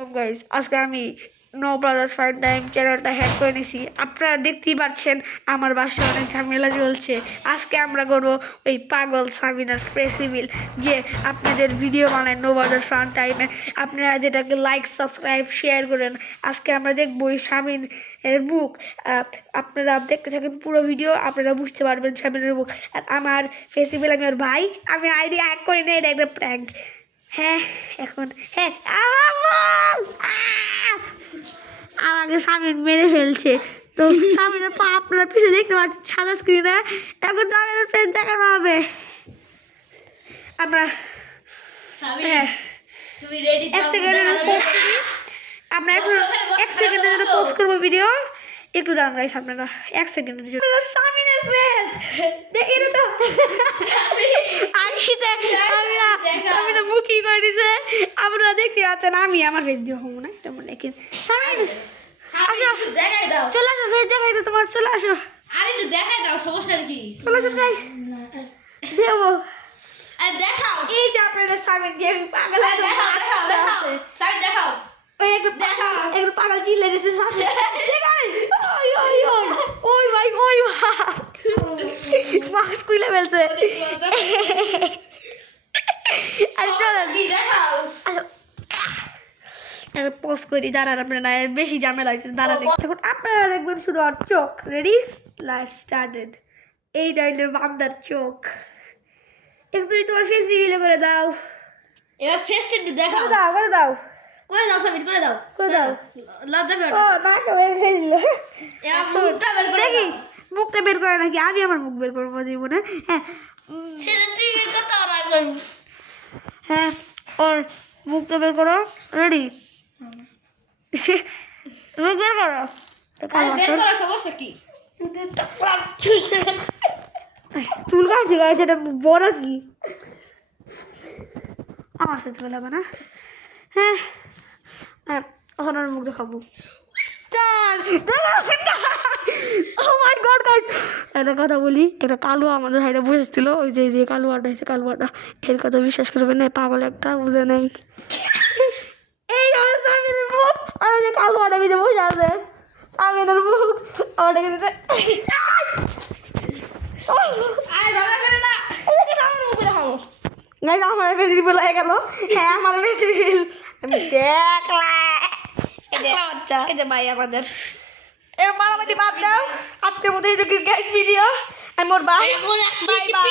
Guys আজকে আমি no brothers fine time চ্যানেলটা হ্যাক করে নিয়েছি। আপনারা দেখতেই পাচ্ছেন আমার বাসায় অনেক ঝামেলা চলছে। আজকে আমরা করবো ওই পাগল সামিনার ফ্রেশ রিভিল, যে আপনাদের ভিডিও বানায় নো ব্রাদার্স ফাইন টাইমে, আপনারা যেটাকে লাইক সাবস্ক্রাইব শেয়ার করেন। আজকে আমরা দেখবো ওই সামিন এর মুখ। আপনারা দেখতে থাকেন পুরো ভিডিও, আপনারা বুঝতে পারবেন সামিনের মুখ। আর আমার ফ্রেশ রিভিল আমি ওর ভাই, আমি আইডি হ্যাক করি না, এটা একটা প্র্যাঙ্ক। হ্যাঁ এখন হ্যাঁ আমাকে সামিন মেরে ফেলছে। তো সামিনের পা আপনার পিছনে দেখতে পাচ্ছেন সাদা স্ক্রিনে। এখন সামিনের পেজ দেখানো হবে। আমরা হ্যাঁ তুমি রেডি এক সেকেন্ডের আমরা এখন 1 সেকেন্ডের জন্য পোস্ট করবো ভিডিও। একটু দাঁড়ান গাইস, আপনারা 1 সেকেন্ডের জন্য। সামিনের পেজ দেখি তো সামিনা বুকিং করে দিছে। আপনারা দেখতে পাচ্ছেন আমি আমার পেজ দিয়ে হবো না, এটা মনে রাখেন। সামিন আসো, দেখাই দাও, চলে আসো, পেজ দেখাই তো তোমার, চলে আসো। আর একটু দেখাই দাও, সমস্যা কি? চলে আসো গাইস, দেবো। আর দেখাও, এই যে আপনাদের সামিন দিয়ে পাগল আছে। দেখাও দেখাও দেখাও, সাইড দেখাও। ওই একটু দেখাও, একটু পাগল চিল্লে দিছে সামনে। ওই ওই ওই ওই ভাই, ওই মাস্ক খুলে ফেলছে। আর চলেন কি দেখাও? পোস্ট করি, দাঁড়ান আপনারা, বেশি ঝামেলা হয়েছে, দাঁড়ান। এখন আপনারা দেখবেন শুধু আর চোখ। Ready, live started. এই ডাইনের বান্দার চোখ। একটু তোমার ফেস রিভিল করে দাও। এবার ফেস একটু দেখাও, দাও করে দাও করে দাও, সাবমিট করে দাও, করে দাও। লজ্জা পেও ও না। না, বের করে দিল। এবার মুখটা বের করে দেখি দাও। মুখটা বের করে নাকি? আমি আমার মুখ বের করবো জীবনে। হ্যাঁ সেটা তুই বের করতে আর করব। হ্যাঁ, ওর মুখটা বের করো। রেডি, তুমি বের করো। আরে বের করা সমস্যা কি? চুল কাটছি গাছ, এটা বড় কি? আমার সাথে লাগবে না। হ্যাঁ হ্যাঁ, এখন আর মুখ দেখাবো। একটা কথা বলি, একটা কালুয়া আমাদের সাইডে বসেছিল, ওই যে কালুয়াটা হয়েছে, কালুয়াটা এর কথা বিশ্বাস করবে না, পাগল একটা, বুঝে নেই। এই সামিনের মুখ, আর যে কালুয়াটা বিজে বসে আছে, সামিনের মুখ আমাদের আরে ঝগড়া করে না। আমার বেশি বলে গেল। হ্যাঁ আমার বেশি আমি দেখলাম। এই যে ভাই আমাদের এর মারামারি বাদ দাও। আজকের মতো এই ভিডিও। আমি ওর ভাই, বাই বাই।